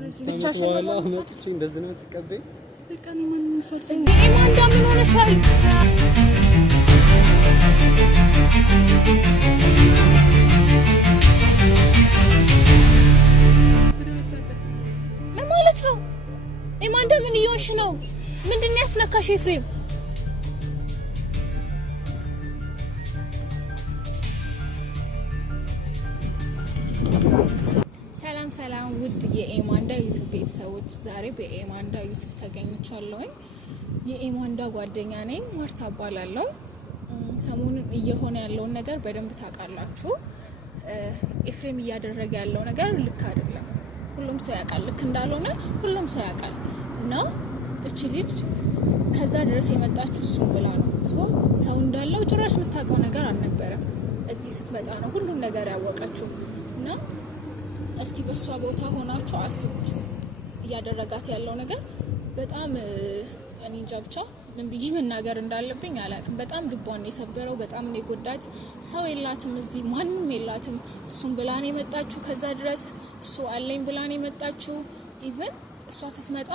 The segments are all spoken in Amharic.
ብቻሽን ነው መጥቼ እንደዚህ ነው ተቀበይ በቃ ማንንም ሰው እንዴ ማን ምን ሆነሻል? ምን ማለት ነው? ኢማንዳ ምን እየሆንሽ ነው? ምንድነው ያስነካሽ ኤፍሬም? ሰላም ውድ የኤማንዳ ዩቲዩብ ቤተሰቦች፣ ዛሬ በኤማንዳ ዩቲዩብ ተገኝቻለሁ። የኤማንዳ ጓደኛ ነኝ፣ ማርታ እባላለሁ። ሰሞኑን እየሆነ ያለውን ነገር በደንብ ታውቃላችሁ። ኤፍሬም እያደረገ ያለው ነገር ልክ አይደለም። ሁሉም ሰው ያውቃል፣ ልክ እንዳልሆነ ሁሉም ሰው ያውቃል። እና እቺ ልጅ ከዛ ድረስ የመጣችው እሱን ብላ ነው። ሰው እንዳለው ጭራሽ የምታውቀው ነገር አልነበረም። እዚህ ስትመጣ ነው ሁሉም ነገር ያወቀችው። እና እስቲ በሷ ቦታ ሆናችሁ አስቡት። እያደረጋት ያለው ነገር በጣም እኔ እንጃ ብቻ ምን ብዬ መናገር እንዳለብኝ አላውቅም። በጣም ልቧን የሰበረው፣ በጣም ነው የጎዳት። ሰው የላትም እዚህ፣ ማንም የላትም። እሱን ብላን የመጣችው ከዛ ድረስ እሱ አለኝ ብላን የመጣችው። ኢቭን እሷ ስትመጣ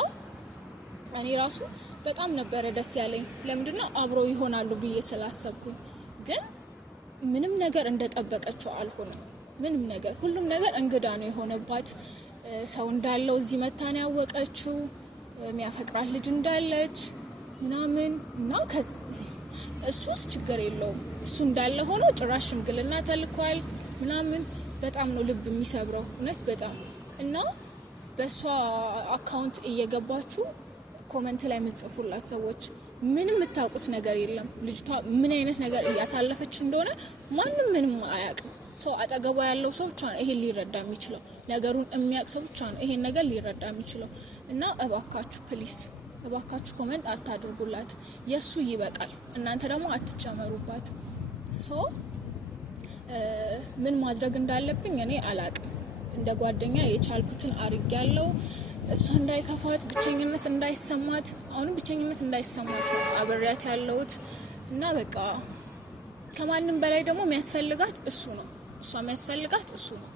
እኔ ራሱ በጣም ነበረ ደስ ያለኝ። ለምንድነው አብረው ይሆናሉ ብዬ ስላሰብኩኝ። ግን ምንም ነገር እንደጠበቀችው አልሆነም። ምንም ነገር፣ ሁሉም ነገር እንግዳ ነው የሆነባት። ሰው እንዳለው እዚህ መታን ያወቀችው፣ የሚያፈቅራት ልጅ እንዳለች ምናምን እና እሱስ ችግር የለውም። እሱ እንዳለ ሆኖ ጭራሽ ሽምግልና ተልኳል ምናምን። በጣም ነው ልብ የሚሰብረው እውነት በጣም። እና በሷ አካውንት እየገባችሁ ኮሜንት ላይ የምትጽፉላት ሰዎች ምንም የምታውቁት ነገር የለም። ልጅቷ ምን አይነት ነገር እያሳለፈች እንደሆነ ማንም ምንም አያውቅም። ሰው አጠገቧ ያለው ሰው ብቻ ነው ይሄን ሊረዳ የሚችለው። ነገሩን የሚያውቅ ሰው ብቻ ነው ይሄን ነገር ሊረዳ የሚችለው። እና እባካችሁ ፕሊስ፣ እባካችሁ ኮሜንት አታድርጉላት። የሱ ይበቃል፣ እናንተ ደግሞ አትጨመሩባት። ምን ማድረግ እንዳለብኝ እኔ አላቅም። እንደ ጓደኛ የቻልኩትን አርጌያለሁ። እሷ እንዳይከፋት፣ ብቸኝነት እንዳይሰማት፣ አሁንም ብቸኝነት እንዳይሰማት ነው አብሬያት ያለሁት። እና በቃ ከማንም በላይ ደግሞ የሚያስፈልጋት እሱ ነው። እሷ የሚያስፈልጋት እሱ ነው።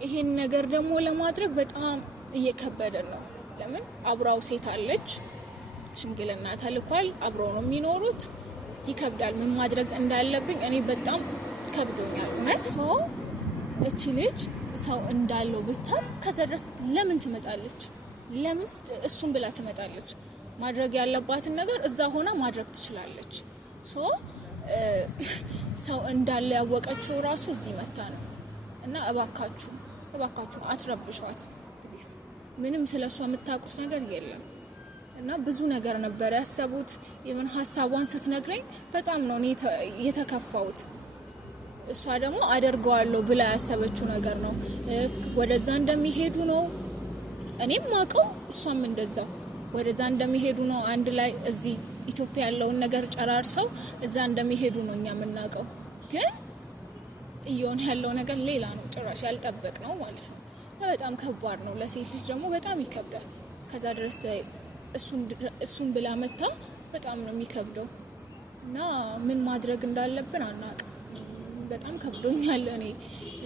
ይሄን ነገር ደግሞ ለማድረግ በጣም እየከበደ ነው። ለምን አብራው ሴት አለች፣ ሽምግልና ተልኳል፣ አብረው ነው የሚኖሩት። ይከብዳል። ምን ማድረግ እንዳለብኝ እኔ በጣም ከብዶኛል እውነት። እቺ ልጅ ሰው እንዳለው ብታይ ከዛ ድረስ ለምን ትመጣለች? ለምን እሱን ብላ ትመጣለች? ማድረግ ያለባትን ነገር እዛ ሆና ማድረግ ትችላለች። ሰው እንዳለ ያወቀችው ራሱ እዚህ መታ ነው። እና እባካችሁ አትረብሿት ፕሊዝ። ምንም ስለሷ የምታውቁት ነገር የለም። እና ብዙ ነገር ነበር ያሰቡት። ኢቭን ሀሳቧን ስትነግረኝ በጣም ነው የተከፋሁት። እሷ ደግሞ አደርገዋለሁ ብላ ያሰበችው ነገር ነው። ወደዛ እንደሚሄዱ ነው እኔም ማውቀው፣ እሷም እንደዛው ወደዛ እንደሚሄዱ ነው። አንድ ላይ እዚህ ኢትዮጵያ ያለውን ነገር ጨራርሰው እዛ እንደሚሄዱ ነው እኛ የምናውቀው። ግን እየሆነ ያለው ነገር ሌላ ነው፣ ጭራሽ ያልጠበቅ ነው ማለት ነው። በጣም ከባድ ነው። ለሴት ልጅ ደግሞ በጣም ይከብዳል። ከዛ ድረስ እሱን ብላ መታ በጣም ነው የሚከብደው። እና ምን ማድረግ እንዳለብን አናውቅም። በጣም ከብዶኛል። እኔ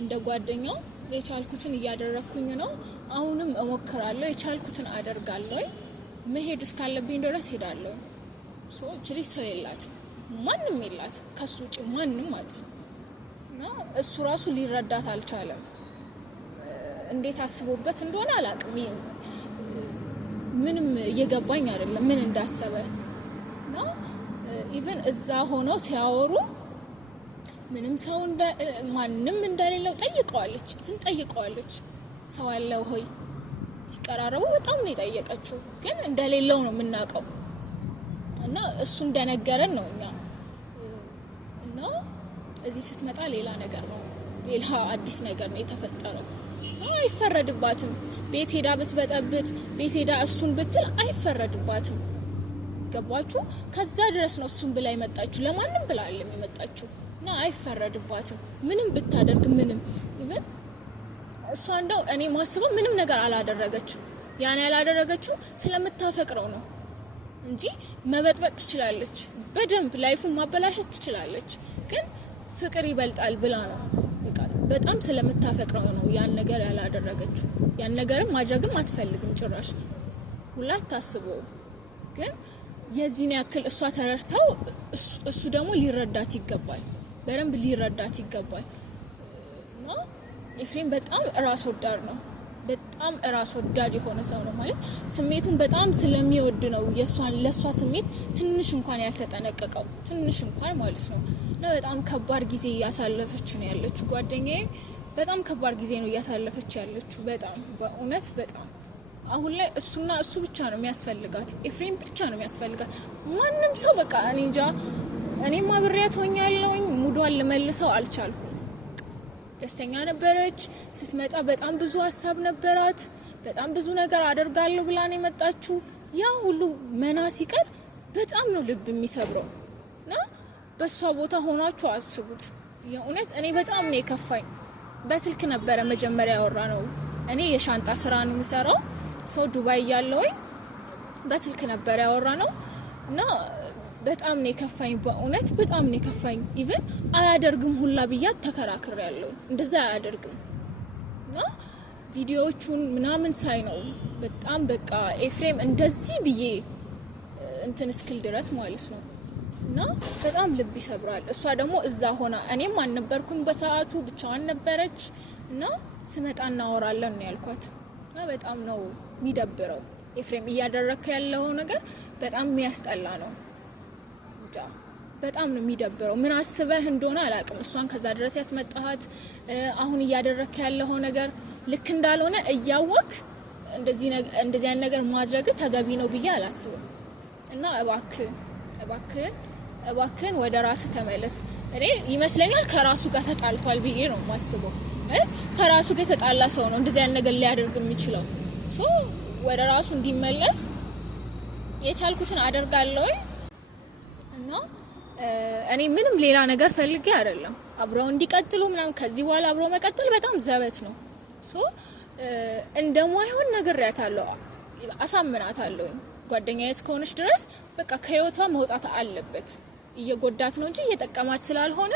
እንደ ጓደኛው የቻልኩትን እያደረኩኝ ነው። አሁንም እሞክራለሁ፣ የቻልኩትን አደርጋለሁ። መሄድ እስካለብኝ ድረስ ሄዳለሁ። እቺ ሰው የላት፣ ማንም የላት ከሱ ውጪ ማንም ማለት ነው። እና እሱ ራሱ ሊረዳት አልቻለም። እንዴት አስቦበት እንደሆነ አላውቅም። ምንም እየገባኝ አይደለም ምን እንዳሰበ። እና ኢቭን እዛ ሆነው ሲያወሩ ምንም ሰው ማንም እንደሌለው ጠይቀዋለች። ኢቭን ጠይቀዋለች ሰው አለው ሆይ ሲቀራረቡ በጣም ነው የጠየቀችው። ግን እንደሌለው ነው የምናውቀው። እና እሱ እንደነገረን ነው እኛ። እና እዚህ ስትመጣ ሌላ ነገር ነው፣ ሌላ አዲስ ነገር ነው የተፈጠረው። አይፈረድባትም። ቤት ሄዳ ብትበጠብጥ፣ ቤት ሄዳ እሱን ብትል አይፈረድባትም። ገባችሁ? ከዛ ድረስ ነው እሱን ብላ የመጣችው፣ ለማንም ብላ አይደለም የመጣችው። እና አይፈረድባትም ምንም ብታደርግ ምንም። ኢቭን እሷ እንደው እኔ ማስበው ምንም ነገር አላደረገችው። ያን ያላደረገችው ስለምታፈቅረው ነው እንጂ መበጥበጥ ትችላለች፣ በደንብ ላይፉን ማበላሸት ትችላለች። ግን ፍቅር ይበልጣል ብላ ነው በቃ በጣም ስለምታፈቅረው ነው ያን ነገር ያላደረገችው። ያን ነገርም ማድረግም አትፈልግም ጭራሽ ሁላ ታስበው። ግን የዚህን ያክል እሷ ተረድተው እሱ ደግሞ ሊረዳት ይገባል፣ በደንብ ሊረዳት ይገባል። እና ኤፍሬም በጣም ራስ ወዳድ ነው። በጣም ራስ ወዳድ የሆነ ሰው ነው ማለት ስሜቱን በጣም ስለሚወድ ነው ለሷ ስሜት ትንሽ እንኳን ያልተጠነቀቀው፣ ትንሽ እንኳን ማለት ነው። እና በጣም ከባድ ጊዜ እያሳለፈች ነው ያለችው ጓደኛዬ። በጣም ከባድ ጊዜ ነው እያሳለፈች ያለችው። በጣም በእውነት በጣም አሁን ላይ እሱና እሱ ብቻ ነው የሚያስፈልጋት፣ ኤፍሬም ብቻ ነው የሚያስፈልጋት። ማንም ሰው በቃ እኔ እንጃ። እኔም አብሬያት ሆኛለሁኝ። ሙዷን ልመልሰው አልቻልኩም። ደስተኛ ነበረች ስትመጣ። በጣም ብዙ ሀሳብ ነበራት። በጣም ብዙ ነገር አደርጋለሁ ብላ ነው የመጣችው። ያ ሁሉ መና ሲቀር በጣም ነው ልብ የሚሰብረው። እና በሷ ቦታ ሆናችሁ አስቡት። የእውነት እኔ በጣም ነው የከፋኝ። በስልክ ነበረ መጀመሪያ ያወራ ነው። እኔ የሻንጣ ስራ ነው የምሰራው ሰው ዱባይ ያለውኝ በስልክ ነበር ያወራ ነው። እና በጣም ነው የከፋኝ፣ በእውነት በጣም ነው የከፋኝ። ኢቭን አያደርግም ሁላ ብያት ተከራክሬ ያለው እንደዛ አያደርግም። እና ቪዲዮዎቹን ምናምን ሳይ ነው በጣም በቃ ኤፍሬም እንደዚህ ብዬ እንትን እስክል ድረስ ማለት ነው። እና በጣም ልብ ይሰብራል። እሷ ደግሞ እዛ ሆና እኔም አልነበርኩም በሰዓቱ፣ ብቻዋን ነበረች። እና ስመጣ እናወራለን ነው ያልኳት። እና በጣም ነው የሚደብረው። ኤፍሬም እያደረከ ያለው ነገር በጣም የሚያስጠላ ነው። በጣም ነው የሚደብረው። ምን አስበህ እንደሆነ አላውቅም። እሷን ከዛ ድረስ ያስመጣሃት አሁን እያደረከ ያለው ነገር ልክ እንዳልሆነ እያወቅ እንደዚህ አይነት ነገር ማድረግ ተገቢ ነው ብዬ አላስብም። እና እባክህን ወደ ራስህ ተመለስ። እኔ ይመስለኛል ከራሱ ጋር ተጣልቷል ብዬ ነው የማስበው። ከራሱ ጋር የተጣላ ሰው ነው እንደዚህ አይነት ነገር ሊያደርግ የሚችለው። ወደ ራሱ እንዲመለስ የቻልኩትን አደርጋለሁ። እና እኔ ምንም ሌላ ነገር ፈልጌ አይደለም። አብረው እንዲቀጥሉ ምናምን ከዚህ በኋላ አብረው መቀጠል በጣም ዘበት ነው። እንደማይሆን ነግሬያታለሁ፣ አሳምናታለሁ። ጓደኛዬ እስከሆነች ድረስ በቃ ከህይወቷ መውጣት አለበት። እየጎዳት ነው እንጂ እየጠቀማት ስላልሆነ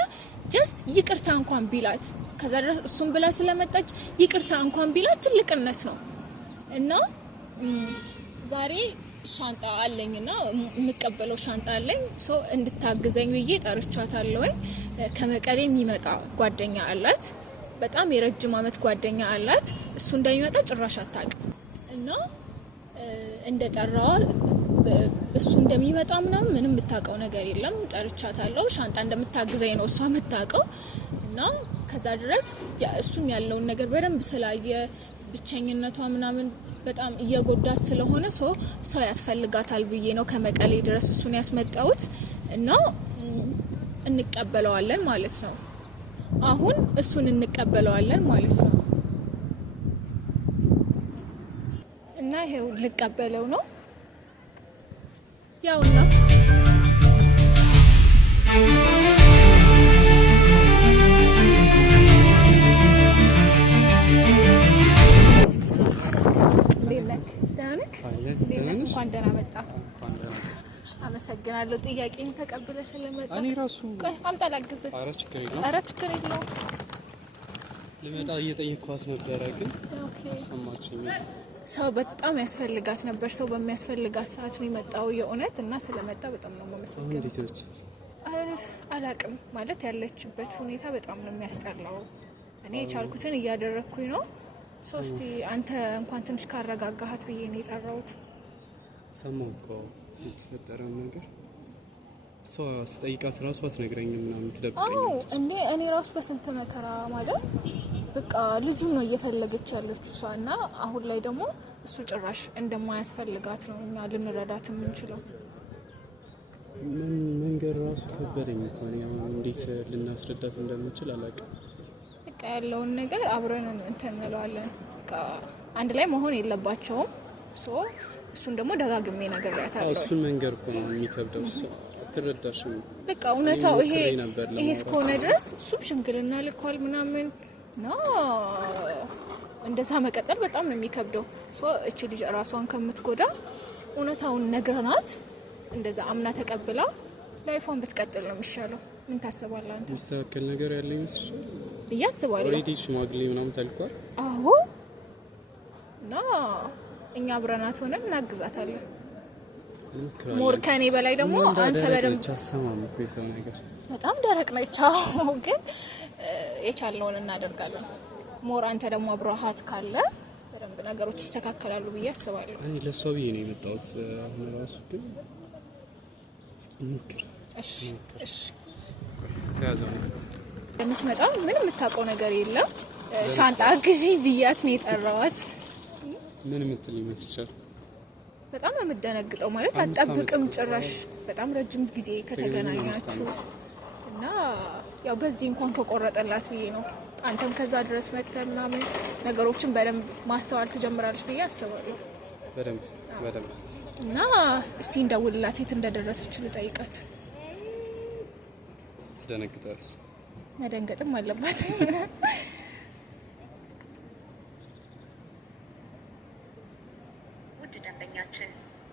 ጀስት ይቅርታ እንኳን ቢላት ከዛ ድረስ እሱም ብላ ስለመጣች ይቅርታ እንኳን ቢላት ትልቅነት ነው። እና ዛሬ ሻንጣ አለኝና የምቀበለው ሻንጣ አለኝ። እንድታግዘኝ ብዬ ጠርቻታለሁ። ከመቀሌ የሚመጣ ጓደኛ አላት፣ በጣም የረጅም አመት ጓደኛ አላት። እሱ እንደሚመጣ ጭራሽ አታውቅም። እና እንደጠራው እሱ እንደሚመጣ ምንም የምታውቀው ነገር የለም። ጠርቻታለሁ። ሻንጣ እንደምታግዘኝ ነው እሷ የምታውቀው። እና ከዛ ድረስ እሱም ያለውን ነገር በደንብ ስላየ ብቸኝነቷ ምናምን በጣም እየጎዳት ስለሆነ ሰው ያስፈልጋታል ብዬ ነው ከመቀሌ ድረስ እሱን ያስመጣሁት። እና እንቀበለዋለን ማለት ነው። አሁን እሱን እንቀበለዋለን ማለት ነው። እና ይሄው ልቀበለው ነው ያውና እንኳን ደህና መጣ። አመሰግናለሁ ጥያቄን ተቀብለ ስለመጣ። እኔ ራሱ አምጣላግዝ። ኧረ ችግር የለውም። ልመጣ እየጠየኳት ነበረ ግን ሰማችኝ። ሰው በጣም ያስፈልጋት ነበር። ሰው በሚያስፈልጋት ሰዓት ነው የመጣው የእውነት። እና ስለመጣ በጣም ነው የማመሰግነው። እንዴት ነች? አላቅም ማለት ያለችበት ሁኔታ በጣም ነው የሚያስጠላው። እኔ የቻልኩትን እያደረኩኝ ነው። እስቲ አንተ እንኳን ትንሽ ካረጋጋሃት ብዬ ነው የጠራሁት። ሰማሁ እኮ የተፈጠረው ነገር። እሷ ስጠይቃት ራሱ አትነግረኝም ምናምን ትደብቀኛለች። እንዴ እኔ ራሱ በስንት መከራ ማለት በቃ ልጁን ነው እየፈለገች ያለችው እሷ። እና አሁን ላይ ደግሞ እሱ ጭራሽ እንደማያስፈልጋት ነው እኛ ልንረዳት የምንችለው። መንገድ ራሱ ከበደኝ እኮ ነው። እንዴት ልናስረዳት እንደምንችል አላውቅም። በቃ ያለውን ነገር አብረን እንትን እንለዋለን። በቃ አንድ ላይ መሆን የለባቸውም። እሱን ደግሞ ደጋግሜ ነግሬያታለሁ። እሱን መንገድ እኮ ነው የሚከብደው። እሱ ትረዳሽም። በቃ እውነታው ይሄ እስከሆነ ድረስ እሱም ሽምግልና ልኳል ምናምን ነው። እንደዛ መቀጠል በጣም ነው የሚከብደው። እቺ ልጅ ራሷን ከምትጎዳ እውነታውን ነግረናት እንደዛ አምና ተቀብላ ላይፏን ብትቀጥል ነው የሚሻለው። ምን ታስባለህ አንተ? ሚስተካከል ነገር ያለ ይመስልሻል? ብዬ አስባለሁ። ኦሬዲ ሽማግሌ ምናምን ተልኳል። አዎ እና እኛ አብረናት ሆነን እናግዛታለን። ሞር ከኔ በላይ ደግሞ አንተ በደንብ አሰማም እኮ የሰው ነገር በጣም ደረቅ ነች። ግን የቻልነውን እናደርጋለን። ሞር አንተ ደግሞ አብረሃት ካለ በደንብ ነገሮች ይስተካከላሉ ብዬ አስባለሁ። እኔ ለሷ ብዬ ነው የመጣሁት። አሁን ራሱ ግን እስኪ እንሞክር። እሺ እሺ ያዛው የምትመጣ ምንም የምታውቀው ነገር የለም። ሻንጣ ግዢ ብያት ነው የጠራዋት። ምን ምትል ይመስልሻል? በጣም ነው የምደነግጠው። ማለት አትጠብቅም ጭራሽ። በጣም ረጅም ጊዜ ከተገናኛችሁ እና ያው በዚህ እንኳን ከቆረጠላት ብዬ ነው። አንተም ከዛ ድረስ መተህ ምናምን ነገሮችን በደንብ ማስተዋል ትጀምራለች ብዬ አስባለሁ። በደንብ እና እስቲ እንደውልላት የት እንደደረሰች ልጠይቃት። ትደነግጣለች። መደንገጥም አለባት። ውድ ደንበኛችን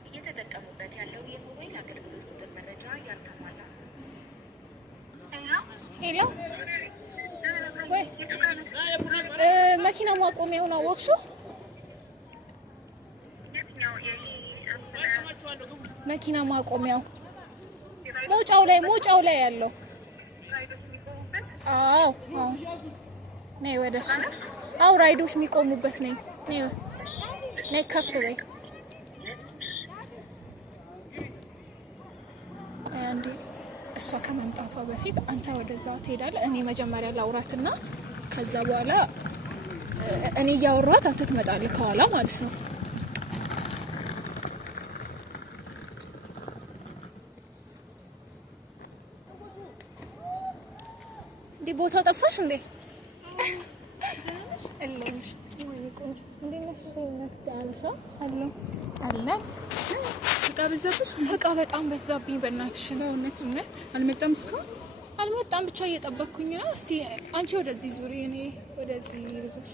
እየተጠቀሙበት ያለው የሞባይል አገልግሎት ቁጥር መረጃ ያልተሟላ። ሄሎ ወይ መኪና ማቆሚያውን አወቅሽው? መኪና ማቆሚያው ሞጫው ላይ ያለው። አዎ ነይ ወደሱ። አዎ ራይዶች የሚቆሙበት ነኝ። ነይ ከፍ በይ። አንዴ እሷ ከመምጣቷ በፊት አንተ ወደዛው ትሄዳለህ። እኔ መጀመሪያ ላውራትና ከዛ በኋላ እኔ እያወራኋት አንተ ትመጣለህ ከኋላ ማለት ነው። እንዴ ቦታው ጠፋሽ እንዴ? እለሽ እቃ በጣም በዛብኝ። በእናትሽ እውነት አልመጣም። እስካሁን አልመጣም። ብቻ እየጠበቅኩኝ ነው። እስቲ አንቺ ወደዚህ ዙሪ፣ እኔ ወደዚህ ልዙር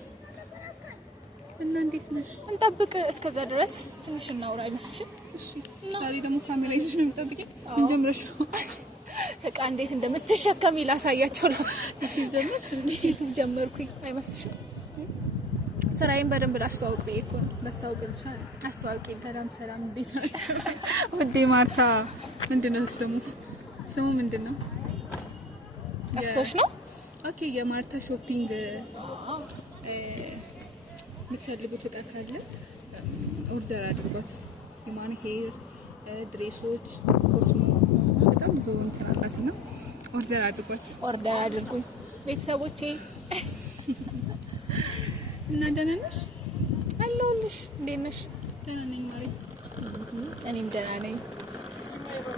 እና እንዴት ነሽ? እንጠብቅ። እስከዛ ድረስ ትንሽ እናውራ አይመስልሽም? እሺ። ዛሬ ደግሞ ካሜራ ይዘሽ ነው የምትጠብቂኝ? ምን ጀምረሽ ነው? እቃ እንዴት እንደምትሸከሚ ላሳያቸው ነው። እሺ ጀመርኩኝ አይመስልሽም? ስራዬን በደንብ ላስተዋውቅ ብዬ እኮ ነው። ላስተዋውቅልሻል። አስተዋውቂ። ሰላም እንዴት ነሽ? ውዴ ማርታ ምንድነው ስሙ ምንድነው? ጠፍቶሽ ነው? ኦኬ የማርታ ሾፒንግ የምትፈልጉት እቃ ካለ ኦርደር አድርጓት። የማን ሄር ድሬሶች፣ ኮስሞ በጣም ብዙ እንትን አላትና ኦርደር አድርጓት። ኦርደር አድርጉኝ ቤተሰቦቼ። እና ደህና ነሽ? አለሁልሽ። እንዴት ነሽ? ደህና ነኝ ማሪ። እኔም ደህና ነኝ።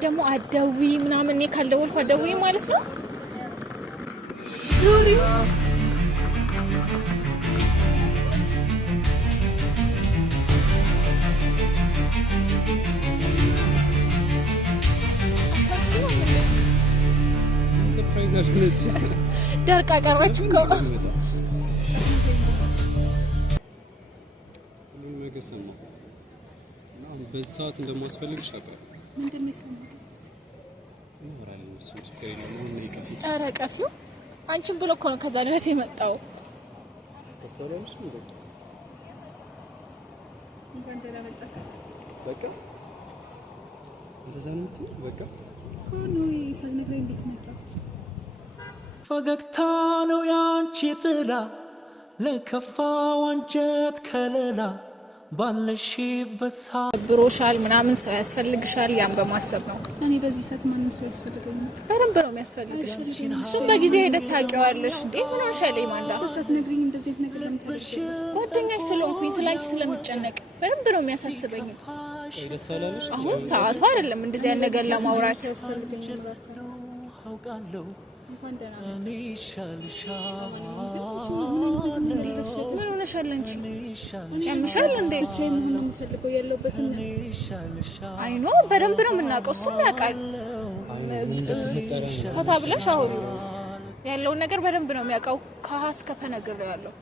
ደግሞ አትደውይ ምናምን። እኔ ካልደወልኩ አትደውይ ማለት ነው? ዙሪው ሰርፕራይዝ አድርገች ደርቃ ቀረች እኮ። ነገር ሰማሁ እና በዚህ ሰዓት እንደማስፈልግሽ አውቃለሁ። ምንድን ነው የሰማሁት? ኧረ ቀፊው አንቺን ብሎ እኮ ነው ከዛ ድረስ የመጣው። እንኳን ደህና መጣህ። በቃ እንደዛ ነው የምትይው? በቃ ኮኖ ሳልነግረኝ እንዴት መጣ? ፈገግታ ነው ያንቺ ጥላ ለከፋው አንጀት ከለላ ባለሽበት ብሮሻል ምናምን ሰው ያስፈልግሻል። ያን በማሰብ ነው። እኔ በዚህ ሰዓት ማንም ሰው ያስፈልገኛል። በደንብ ነው የሚያስፈልግሽ። እሱም በጊዜ ሄደት ታውቂዋለሽ እንዴ? ምን ሆነሻል ማንዳ? ሳትነግሪኝ እንደዚህ ነገር ለምን ታደርጊ? ጓደኛሽ ስለሆንኩኝ ስላንቺ ስለምጨነቅ በደንብ ነው የሚያሳስበኝ። አሁን ሰዓቱ አይደለም እንደዚህ ያን ነገር ለማውራት። እንኳን ደህና እኔ ይሻልሻል ምን ሆነሻል አንቺ? ያምሻል እንዴ? ብቻዬን መሆን ነው የምፈልገው ያለሁበትን አይኖ በደንብ ነው የምናውቀው። እሱም ያውቃል። ፈታ ብለሽ አሁን ያለውን ነገር በደንብ ነው የሚያውቀው። ከሀስ ከፈነግር ያለው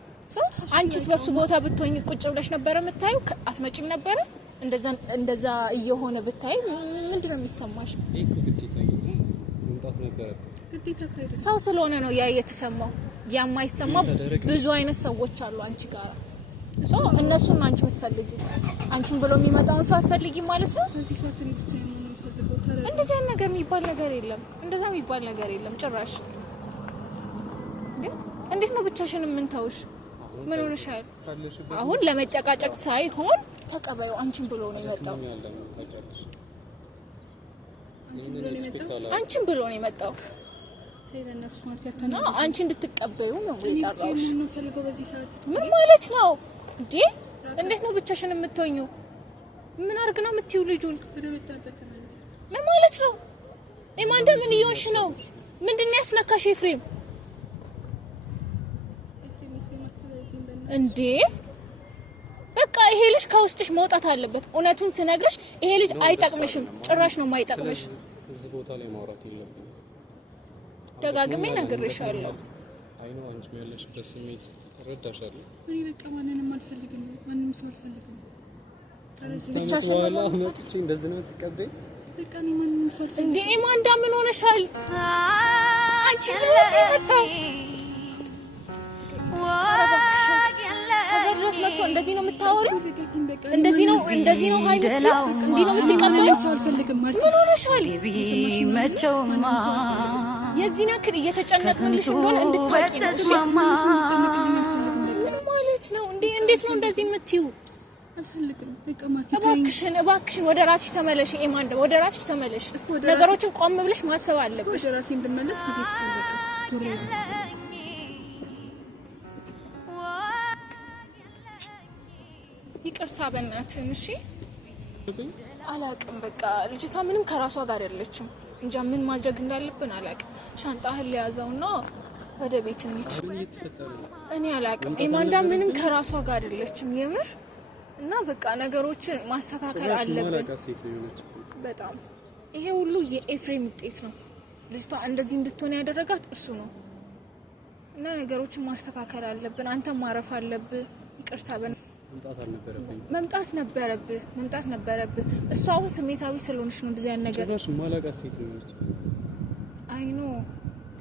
አንቺስ በሱ ቦታ ብትሆኝ ቁጭ ብለሽ ነበር የምታዩ? አትመጪም ነበር? እንደዛ እየሆነ ብታይ ምንድነው የሚሰማሽ? እኮ ግዴታ መምጣት ነበር። ግዴታ ሰው ስለሆነ ነው ያ የተሰማው። የማይሰማ ብዙ አይነት ሰዎች አሉ አንቺ ጋር እነሱን አንቺ የምትፈልጊው አንቺን ብሎ የሚመጣውን ሰው አትፈልጊ ማለት ነው። እንደዚህ አይነት ነገር የሚባል ነገር የለም። እንደዛ የሚባል ነገር የለም ጭራሽ። እንዴት ነው ብቻሽን የምንተውሽ? ምን ሆነሻል? አሁን ለመጨቃጨቅ ሳይሆን ተቀበዩ። አንቺን ብሎ ነው የመጣው። አንቺን ብሎ ነው የመጣው። አንቺ እንድትቀበዩ ነው የጠራውሽ። ምን ማለት ነው እንዴ? እንዴት ነው ብቻሽን የምትሆኚው? ምን አርግ ነው የምትይው ልጁን? ምን ማለት ነው? ኤማንዳ ምን እየሆንሽ ነው? ምንድነው ያስነካሽ ኤፍሬም? እንዴ በቃ ይሄ ልጅ ከውስጥሽ መውጣት አለበት። እውነቱን ስነግርሽ ይሄ ልጅ አይጠቅምሽም፣ ጭራሽ ነው የማይጠቅምሽ። እዚህ ቦታ ላይ ማውራት የለብንም። ደጋግሜ ነግሬሻለሁ። አይ ነው አንቺ ያለሽበት ስሜት እረዳሻለሁ። እኔ በቃ ማንንም አልፈልግም፣ ማንንም ሰው አልፈልግም። ብቻሽን ነው መጥቼ እንደዚህ ነው ተቀበይ። በቃ እኔ ማንንም ሰው አልፈልግም። እንዴ ኤማንዳ ምን ሆነሻል? አንቺ ብለጥ መጣው ከዘድረስ መጥቶ እንደዚህ ነው የምታወሪው? እንደዚህ ነው ሃይሚት እንዲህ ነው የምትቀበለው? ሰው አልፈልግም ማለት ምን ሆነሻል? መቼውማ የዚህ ያክል እየተጨነቅንልሽ እንደሆነ እንድታውቂ ነው። እሺ ምን ማለት ነው እንዴ? እንዴት ነው እንደዚህ የምትይው? አልፈልግም በቃ ማለት እባክሽን ወደ ራስሽ ተመለሽ ኤማንዳ፣ ወደ ራስሽ ተመለሽ። ነገሮችን ቆም ብለሽ ማሰብ አለብሽ። ወደ ራሴ እንድመለስ ጊዜ ስጠኝ። ዙሬ ይቅርታ በእናትህ እሺ። አላቅም በቃ ልጅቷ ምንም ከራሷ ጋር ያለችም እንጃ ምን ማድረግ እንዳለብን አላቅም። ሻንጣህን ሊያዘውና ወደ ቤት እንሂድ። እኔ አላቅም ኤማንዳ ምንም ከራሷ ጋር ያለችም የምር እና በቃ ነገሮችን ማስተካከል አለብን። በጣም ይሄ ሁሉ የኤፍሬም ውጤት ነው። ልጅቷ እንደዚህ እንድትሆን ያደረጋት እሱ ነው እና ነገሮችን ማስተካከል አለብን። አንተ ማረፍ አለብህ። ይቅርታ መምጣት ነበረብህ። እሷ አሁን ስሜታዊ ስለሆነች ነው እንደዚህ አይነት ነገር ጭራሽ ማላቃት ሴት ነች። አይ ኖ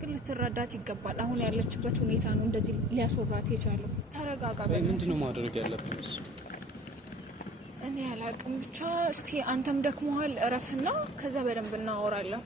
ግን ልትረዳት ይገባል። አሁን ያለችበት ሁኔታ ነው እንደዚህ ሊያስወራት የቻለው። ተረጋጋ። ምንድነው ማድረግ ያለብን? እኔ አላቅም ብቻ እስቲ አንተም ደክሞሃል እረፍና ከዛ በደንብ እናወራለን።